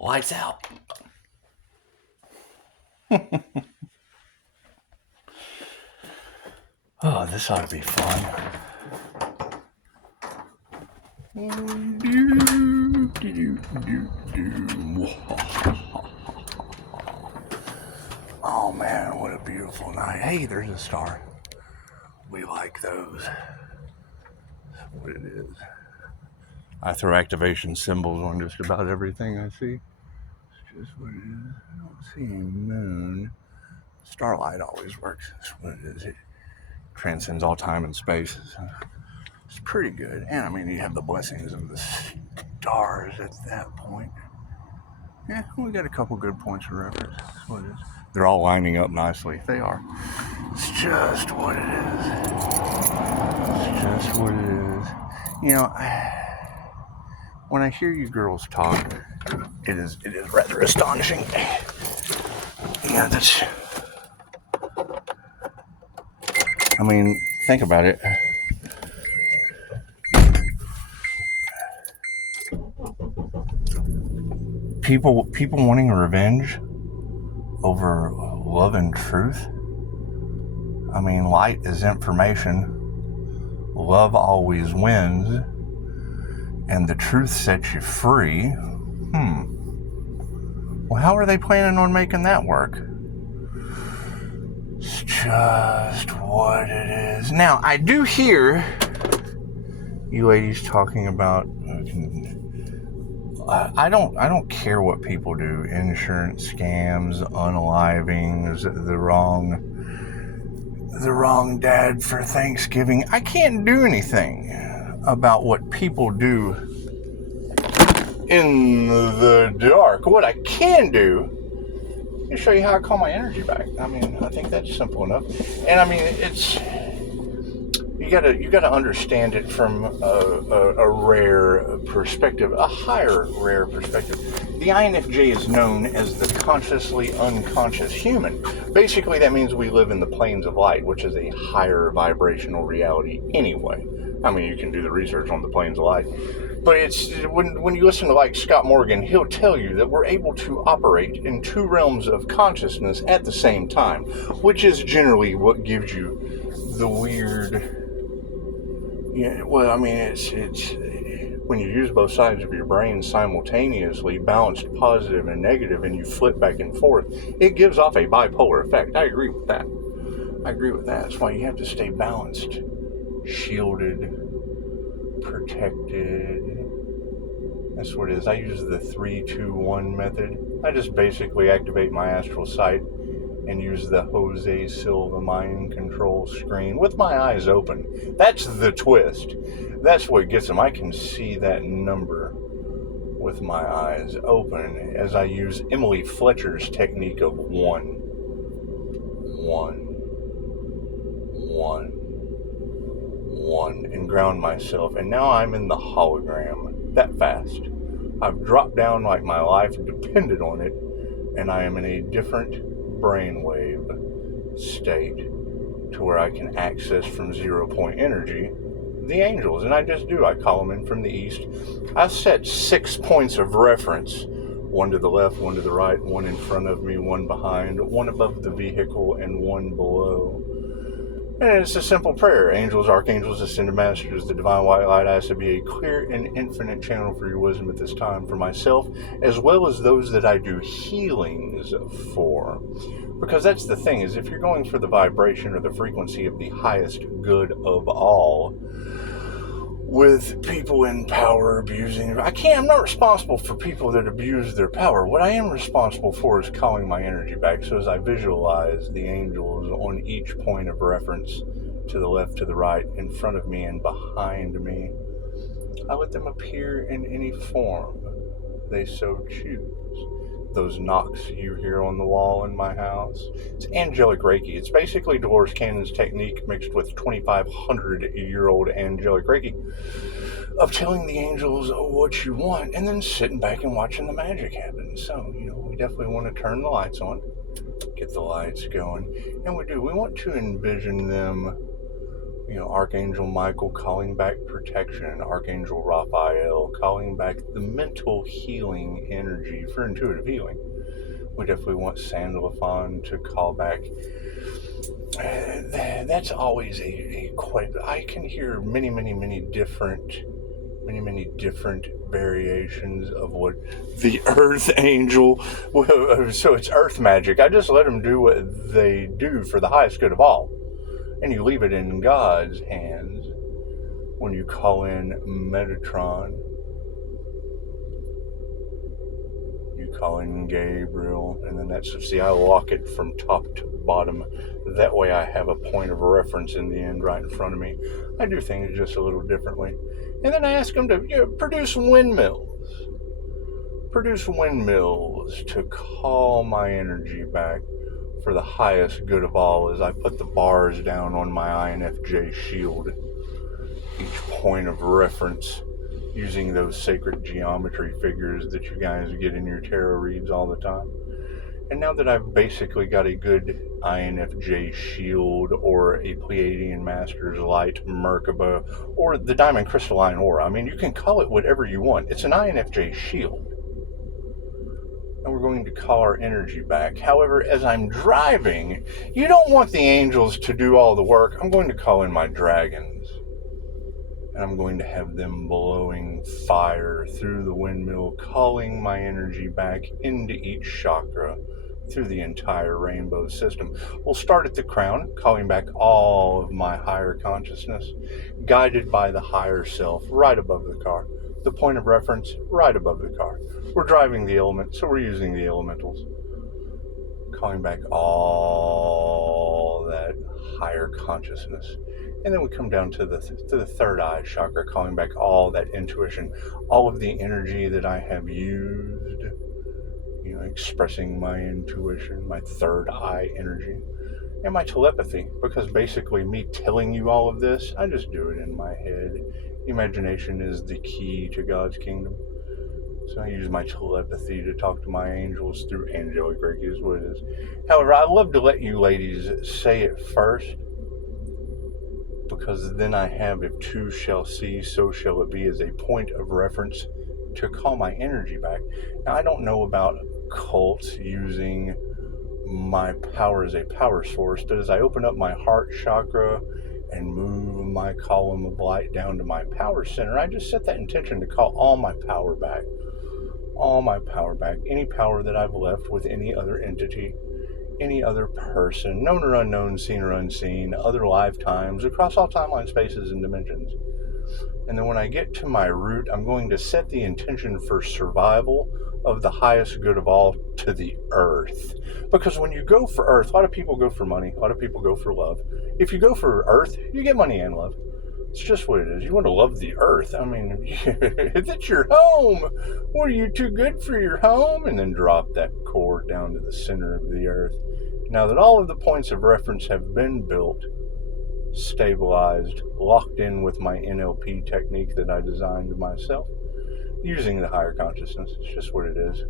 Lights out. Oh, this ought to be fun. Oh man, what a beautiful night. Hey, there's a star. We like those. That's what it is. I throw activation symbols on just about everything I see. It's just what it is. I don't see any moon. Starlight always works. That's what it is. It transcends all time and space. So it's pretty good. And I mean, you have the blessings of the stars at that point. Yeah, we got a couple good points of reference. That's what it is. They're all lining up nicely. They are. It's just what it is. It's just what it is. You know, when I hear you girls talk, it is rather astonishing. Yeah, that's. I mean, think about it. People wanting revenge over love and truth. I mean, light is information. Love always wins. And the truth sets you free. Well, how are they planning on making that work? It's just what it is. Now, I do hear you ladies talking about. I don't care what people do. Insurance scams, unalivings, the wrong dad for Thanksgiving. I can't do anything about what people do in the dark. What I can do is show you how I call my energy back. I mean, I think that's simple enough. And I mean, it's you gotta understand it from a rare perspective, a higher rare perspective. The INFJ is known as the consciously unconscious human. Basically, that means we live in the planes of light, which is a higher vibrational reality anyway. I mean, you can do the research on the planes of light. But it's when you listen to like Scott Morgan, he'll tell you that we're able to operate in two realms of consciousness at the same time, which is generally what gives you the weird. Yeah, well, I mean, it's when you use both sides of your brain simultaneously, balanced positive and negative, and you flip back and forth, it gives off a bipolar effect. I agree with that. That's why you have to stay balanced, shielded, protected. That's what it is. I use the 3-2-1 method. I just basically activate my astral sight and use the Jose Silva mind control screen with my eyes open. That's the twist. That's what gets them. I can see that number with my eyes open as I use Emily Fletcher's technique of 1, 1, 1, 1, and ground myself. And now I'm in the hologram that fast. I've dropped down like my life depended on it, and I am in a different brainwave state to where I can access from 0 point energy the angels, and I just do. I call them in from the east. I've set 6 points of reference, one to the left, one to the right, one in front of me, one behind, one above the vehicle, and one below. And it's a simple prayer. Angels, archangels, ascended masters, the divine white light, I ask to be a clear and infinite channel for your wisdom at this time for myself, as well as those that I do healings for. Because that's the thing, is if you're going for the vibration or the frequency of the highest good of all, with people in power abusing, I'm not responsible for people that abuse their power. What I am responsible for is calling my energy back. So as I visualize the angels on each point of reference, to the left, to the right, in front of me, and behind me, I let them appear in any form they so choose. Those knocks you hear on the wall in my house, it's angelic Reiki. It's basically Dolores Cannon's technique mixed with 2,500-year-old angelic Reiki of telling the angels what you want and then sitting back and watching the magic happen. So, we definitely want to turn the lights on, get the lights going, and we do. We want to envision them Archangel Michael calling back protection, Archangel Raphael calling back the mental healing energy for intuitive healing. We definitely want Sandalphon to call back. That's always a quite. I can hear many different variations of what the Earth Angel. So it's Earth magic. I just let them do what they do for the highest good of all. And you leave it in God's hands when you call in Metatron. You call in Gabriel, and then I lock it from top to bottom. That way I have a point of reference in the end right in front of me. I do things just a little differently. And then I ask them to produce windmills. Produce windmills to call my energy back for the highest good of all as I put the bars down on my INFJ shield. Each point of reference using those sacred geometry figures that you guys get in your tarot reads all the time. And now that I've basically got a good INFJ shield or a Pleiadian Master's Light Merkaba or the Diamond Crystalline Aura, I mean, you can call it whatever you want. It's an INFJ shield. And we're going to call our energy back. However, as I'm driving, you don't want the angels to do all the work. I'm going to call in my dragons. And I'm going to have them blowing fire through the windmill, calling my energy back into each chakra through the entire rainbow system. We'll start at the crown, calling back all of my higher consciousness, guided by the higher self right above the car. The point of reference right above the car. We're driving the element, so we're using the elementals. Calling back all that higher consciousness. And then we come down to the third eye chakra, calling back all that intuition, all of the energy that I have used, expressing my intuition, my third eye energy, and my telepathy, because basically me telling you all of this, I just do it in my head. Imagination is the key to God's kingdom. So I use my telepathy to talk to my angels through angelic Reiki is what it is. However, I love to let you ladies say it first, because then I have, if two shall see, so shall it be, as a point of reference to call my energy back. Now, I don't know about cults using my power as a power source, but as I open up my heart chakra and move my column of light down to my power center, I just set that intention to call all my power back. All my power back. Any power that I've left with any other entity, any other person, known or unknown, seen or unseen, other lifetimes, across all timeline, spaces, and dimensions. And then when I get to my root, I'm going to set the intention for survival of the highest good of all to the earth. Because when you go for earth, a lot of people go for money, a lot of people go for love. If you go for earth, you get money and love. It's just what it is. You want to love the earth. I mean, if it's your home, what, are you too good for your home? And then drop that cord down to the center of the earth. Now that all of the points of reference have been built, stabilized, locked in with my NLP technique that I designed myself, using the higher consciousness. It's just what it is.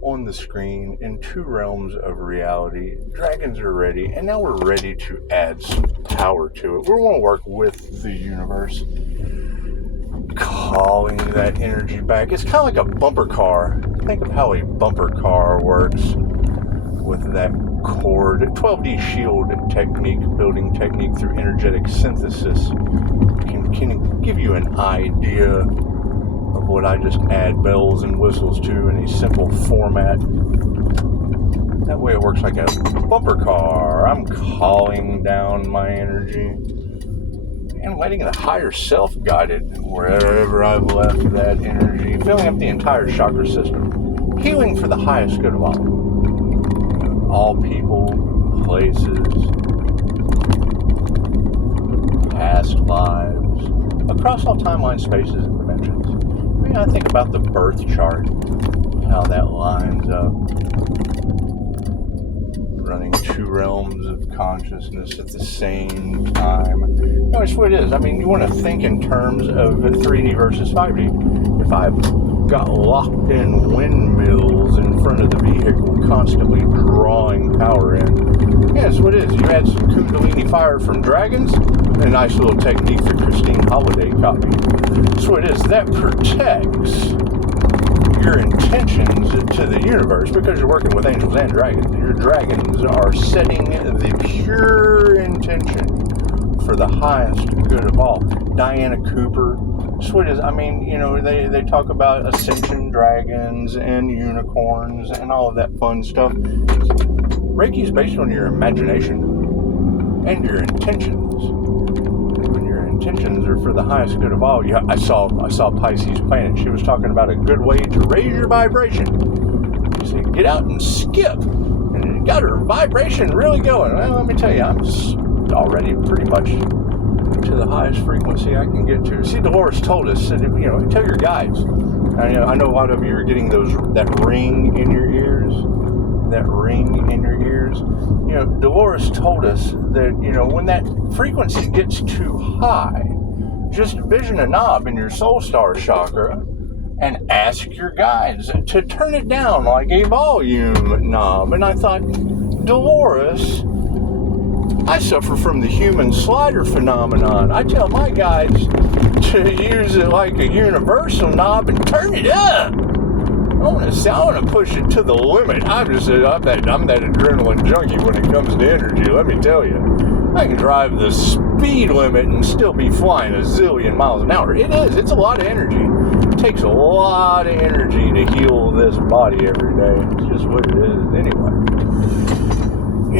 On the screen, in two realms of reality, dragons are ready, and now we're ready to add some power to it. We want to work with the universe, calling that energy back. It's kind of like a bumper car. Think of how a bumper car works with that cord. 12D shield technique, building technique through energetic synthesis can give you an idea of what I just add bells and whistles to in a simple format. That way it works like a bumper car. I'm calling down my energy and letting the higher self guide it wherever I've left that energy, filling up the entire chakra system, healing for the highest good of all people, places, past lives, across all timeline, spaces, and dimensions. I think about the birth chart, how that lines up, running two realms of consciousness at the same time. No, it's what it is. I mean, you want to think in terms of 3D versus 5D. If I've got locked in windmills in front of the vehicle, constantly drawing power in. Yeah, that's what it is. You had some Kundalini fire from dragons, a nice little technique for Christine Holiday copy. That's what it is. That protects your intentions to the universe because you're working with angels and dragons. Your dragons are setting the pure intention for the highest good of all. Diana Cooper, sweet as, I mean, you know, they talk about ascension dragons and unicorns and all of that fun stuff. Reiki is based on your imagination and your intentions. When your intentions are for the highest good of all, yeah, I saw Pisces planet. She was talking about a good way to raise your vibration. She said, get out and skip. And it got her vibration really going. Well, let me tell you, I'm already pretty much to the highest frequency I can get to. See, Dolores told us, you know, tell your guides. I know a lot of you are getting that ring in your ears. That ring in your ears. You know, Dolores told us that, you know, when that frequency gets too high, just vision a knob in your soul star chakra and ask your guides to turn it down like a volume knob. And I thought, Dolores, I suffer from the human slider phenomenon. I tell my guides to use it like a universal knob and turn it up. I want to push it to the limit. I'm that adrenaline junkie when it comes to energy, let me tell you. I can drive the speed limit and still be flying a zillion miles an hour. It's a lot of energy. It takes a lot of energy to heal this body every day. It's just what it is anyway.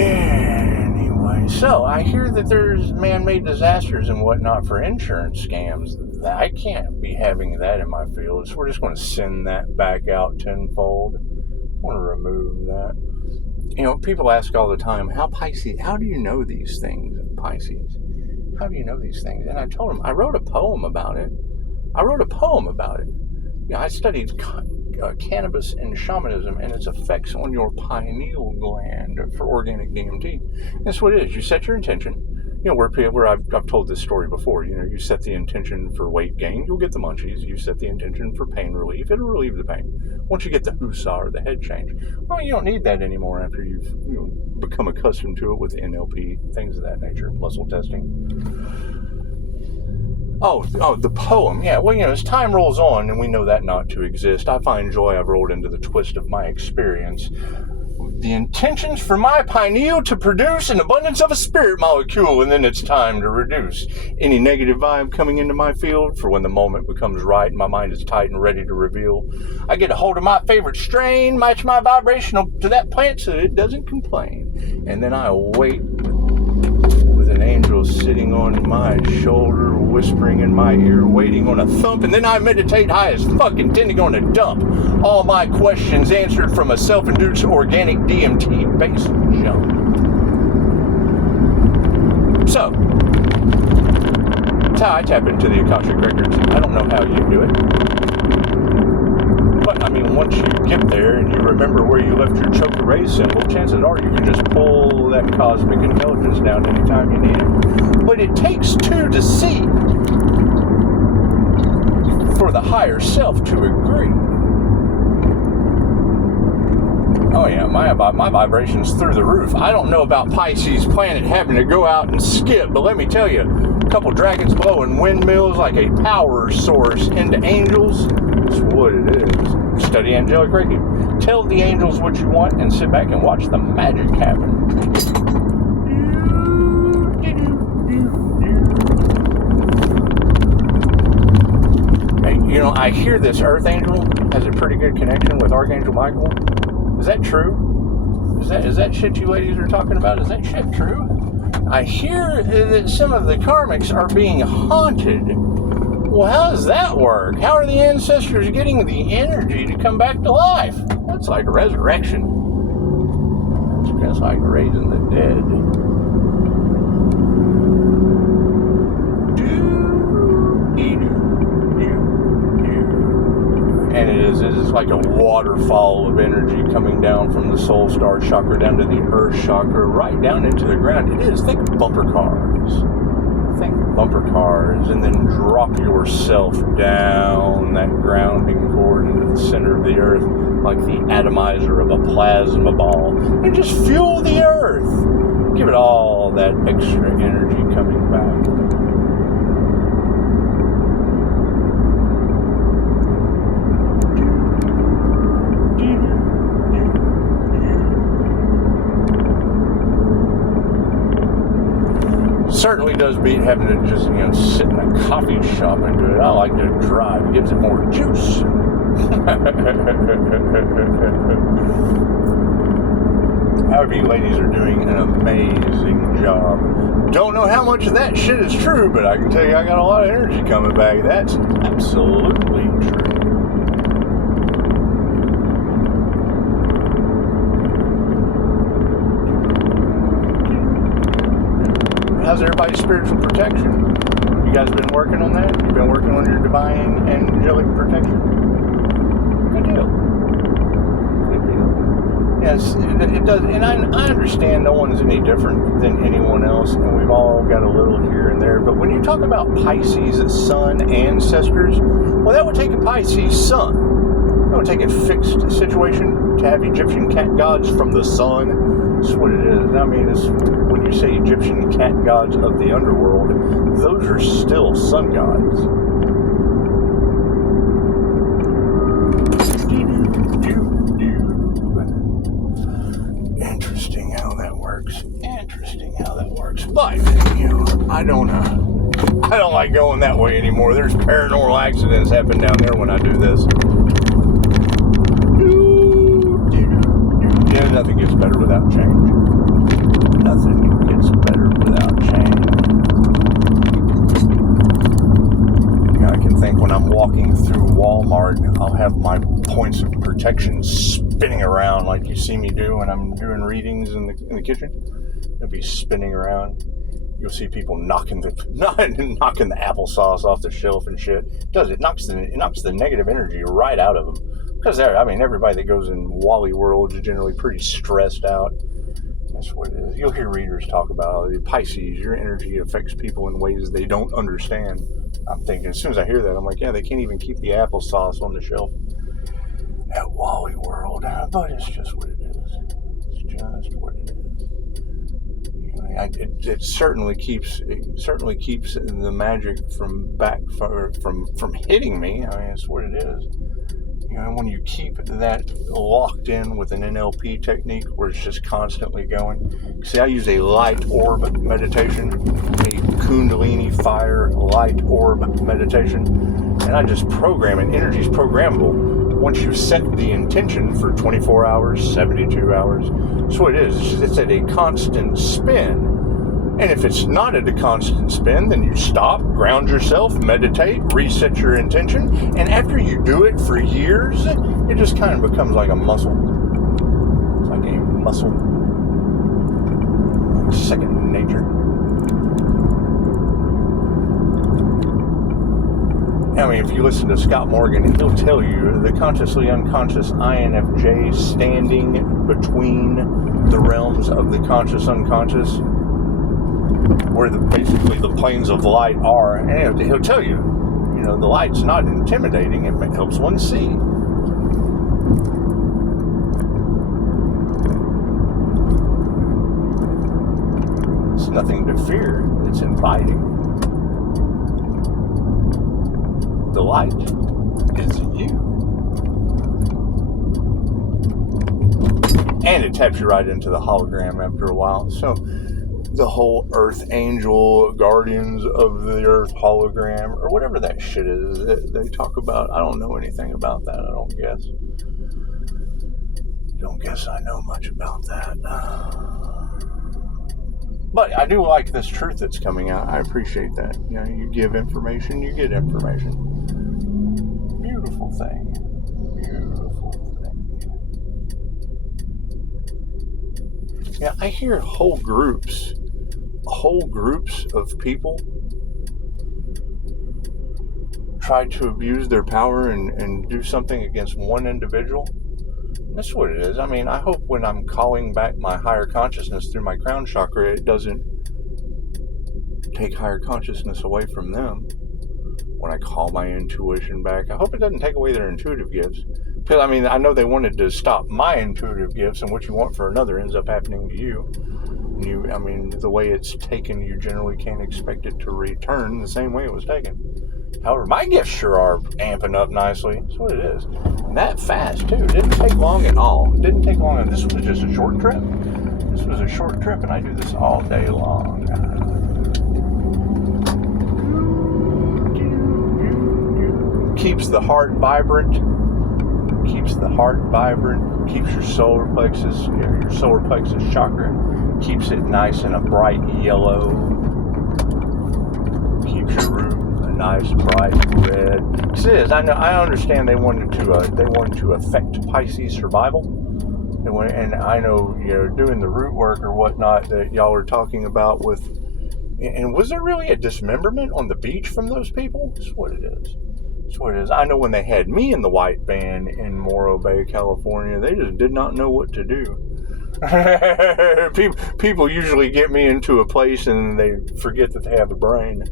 Anyway, so I hear that there's man-made disasters and whatnot for insurance scams. I can't be having that in my field, so we're just going to send that back out tenfold. I want to remove that. You know, people ask all the time, how do you know these things, Pisces? How do you know these things? And I told them, I wrote a poem about it. You know, I studied cannabis and shamanism and its effects on your pineal gland for organic DMT. That's what it is. You set your intention. You know, where I've told this story before. You know, you set the intention for weight gain, you'll get the munchies. You set the intention for pain relief, it'll relieve the pain. Once you get the husa or the head change, well, you don't need that anymore after you've become accustomed to it with NLP, things of that nature, muscle testing. Oh, the poem. Yeah, well, you know, as time rolls on, and we know that not to exist, I find joy I've rolled into the twist of my experience. The intentions for my pineal to produce an abundance of a spirit molecule, and then it's time to reduce any negative vibe coming into my field for when the moment becomes right and my mind is tight and ready to reveal. I get a hold of my favorite strain, match my vibration to that plant so it doesn't complain. And then I wait with an angel sitting on my shoulder, whispering in my ear, waiting on a thump, and then I meditate high as fuck, intending on a dump. All my questions answered from a self-induced organic DMT-based jump. So, that's how I tap into the Akashic Records. I don't know how you do it. But, I mean, once you get there and you remember where you left your choke array symbol, chances are you can just pull that cosmic intelligence down anytime you need it. But it takes two to see for the higher self to agree. Oh yeah, my vibration's through the roof. I don't know about Pisces planet having to go out and skip, but let me tell you, a couple dragons blowing windmills like a power source into angels. That's what it is. Study angelic Reiki. Tell the angels what you want and sit back and watch the magic happen. Hey, you know, I hear this Earth Angel has a pretty good connection with Archangel Michael. Is that true? Is that shit you ladies are talking about? Is that shit true? I hear that some of the karmics are being haunted. Well, how does that work? How are the ancestors getting the energy to come back to life? That's like a resurrection. That's like raising the dead. And it is like a waterfall of energy coming down from the soul star chakra down to the earth chakra, right down into the ground. It is. Think bumper cars. think bumper cars, and then drop yourself down that grounding cord into the center of the earth like the atomizer of a plasma ball, and just fuel the earth. Give it all that extra energy coming back. Certainly does beat having to just, sit in a coffee shop and do it. I like to drive. It gives it more juice. However, you ladies are doing an amazing job. Don't know how much of that shit is true, but I can tell you I got a lot of energy coming back. That's absolutely true. How's everybody's spiritual protection? You guys been working on that? You've been working on your divine angelic protection? Good deal. Good deal. Yes, it does. And I understand no one's any different than anyone else, and we've all got a little here and there. But when you talk about Pisces sun ancestors, well, that would take a Pisces sun. That would take a fixed situation to have Egyptian cat gods from the sun. That's what it is. I mean, when you say Egyptian cat gods of the underworld, those are still sun gods. Interesting how that works. But, I don't like going that way anymore. There's paranormal accidents happen down there when I do this. Yeah, nothing gets better without change. Nothing gets better without change. I can think when I'm walking through Walmart, I'll have my points of protection spinning around like you see me do when I'm doing readings in the kitchen. They'll be spinning around. You'll see people knocking the applesauce off the shelf and shit. It knocks the negative energy right out of them. Because everybody that goes in Wally World is generally pretty stressed out. That's what it is. You'll hear readers talk about Pisces. Your energy affects people in ways they don't understand. I'm thinking, as soon as I hear that, I'm like, yeah, they can't even keep the applesauce on the shelf at Wally World. But it's just what it is. It's just what it is. It certainly keeps the magic from hitting me. It's what it is. When you keep that locked in with an NLP technique where it's just constantly going. See, I use a light orb meditation, a Kundalini fire light orb meditation, and I just program it. Energy is programmable. Once you set the intention for 24 hours, 72 hours, that's what it is. It's at a constant spin. And if it's not at a constant spin, then you stop, ground yourself, meditate, reset your intention. And after you do it for years, it just kind of becomes like a muscle. It's like a muscle. Like second nature. If you listen to Scott Morgan, he'll tell you the consciously unconscious INFJ standing between the realms of the conscious unconscious, where basically the planes of light are, and he'll tell you, the light's not intimidating, it helps one see. It's nothing to fear, it's inviting. The light is you. And it taps you right into the hologram after a while. So the whole Earth Angel, Guardians of the Earth hologram, or whatever that shit is that they talk about. I don't know anything about that, I don't guess I know much about that. But I do like this truth that's coming out. I appreciate that. You give information, you get information. Beautiful thing. Beautiful thing. I hear whole groups of people try to abuse their power and do something against one individual. That's what it is. I hope when I'm calling back my higher consciousness through my crown chakra, it doesn't take higher consciousness away from them when I call my intuition back. I hope it doesn't take away their intuitive gifts. Because, I mean, I know they wanted to stop my intuitive gifts, and what you want for another ends up happening to you. I mean, the way it's taken, you generally can't expect it to return the same way it was taken. However, my gifts sure are amping up nicely. That's what it is. And that fast, too. It didn't take long at all. It didn't take long. This was just a short trip. This was a short trip, and I do this all day long. Keeps the heart vibrant. Keeps the heart vibrant. Keeps your solar plexus chakra. Keeps it nice in a bright yellow. Keeps your root a nice bright red. Because it is. I understand they wanted to affect Pisces survival. And I know, doing the root work or whatnot that y'all are talking about with. And was there really a dismemberment on the beach from those people? That's what it is. That's what it is. I know when they had me in the white van in Morro Bay, California, they just did not know what to do. People usually get me into a place and they forget that they have a brain.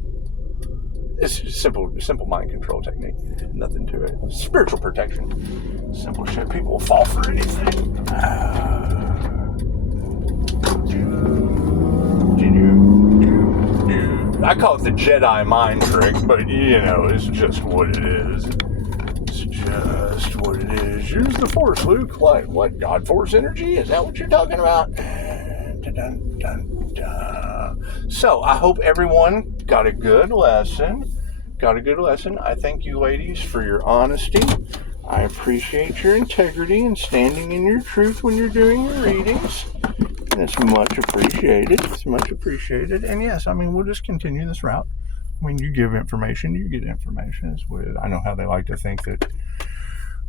It's just simple mind control technique. Nothing to it. Spiritual protection. Simple shit. People will fall for anything. I call it the Jedi mind trick, but it's just what it is. It's just what it is. Use the Force, Luke. What? God Force energy? Is that what you're talking about? So, I hope everyone got a good lesson. I thank you ladies for your honesty. I appreciate your integrity and standing in your truth when you're doing your readings. It's much appreciated. And yes, I mean, we'll just continue this route. When you give information, you get information. I know how they like to think that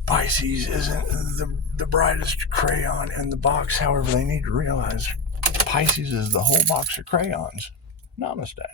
Pisces isn't the brightest crayon in the box. However, they need to realize Pisces is the whole box of crayons. Namaste.